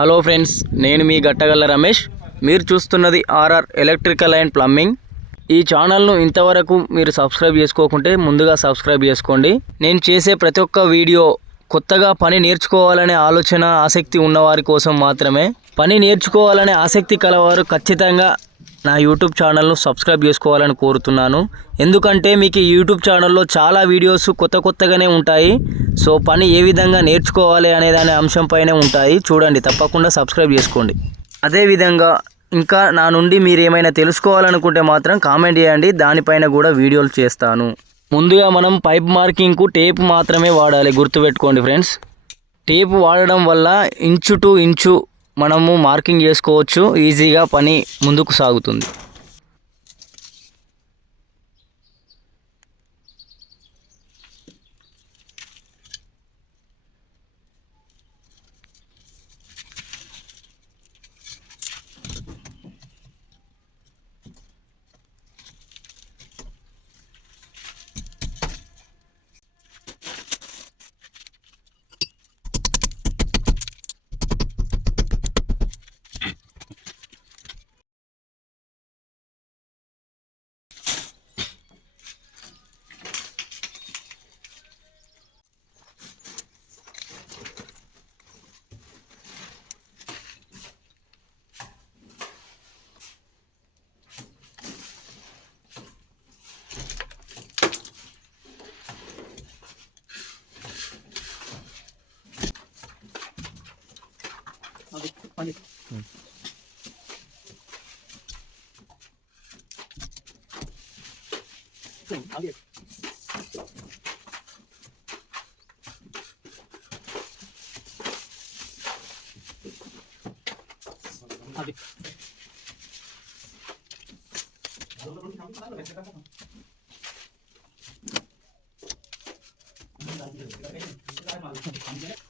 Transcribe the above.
Hello friends నేను మీ గట్టగల్ల రమేష్. మీరు చూస్తున్నది ఆర్ఆర్ ఎలక్ట్రికల్ అండ్ ప్లంబింగ్. ఈ ఛానల్ను ఇంతవరకు మీరు సబ్స్క్రైబ్ చేసుకోకుంటే ముందుగా సబ్స్క్రైబ్ చేసుకోండి. నేను చేసే ప్రతి ఒక్క వీడియో కొత్తగా పని నేర్చుకోవాలనే ఆలోచన ఆసక్తి ఉన్నవారి కోసం మాత్రమే. పని నేర్చుకోవాలనే ఆసక్తి కలవారు ఖచ్చితంగా నా యూట్యూబ్ ఛానల్ను సబ్స్క్రైబ్ చేసుకోవాలని కోరుతున్నాను. ఎందుకంటే మీకు ఈ యూట్యూబ్ ఛానల్లో చాలా వీడియోస్ కొత్త కొత్తగానే ఉంటాయి. సో పని ఏ విధంగా నేర్చుకోవాలి అనే దాని అంశంపైనే ఉంటాయి. చూడండి తప్పకుండా సబ్స్క్రైబ్ చేసుకోండి. అదేవిధంగా ఇంకా నా నుండి మీరు ఏమైనా తెలుసుకోవాలనుకుంటే మాత్రం కామెంట్ చేయండి. దానిపైన కూడా వీడియోలు చేస్తాను. ముందుగా మనం పైప్ మార్కింగ్కు టేప్ మాత్రమే వాడాలి గుర్తుపెట్టుకోండి ఫ్రెండ్స్. టేప్ వాడడం వల్ల ఇంచు టు ఇంచు మనము మార్కింగ్ చేసుకోవచ్చు ఈజీగా పని ముందుకు సాగుతుంది. 아니다. 응. 좀 나게. 나게. 감사합니다.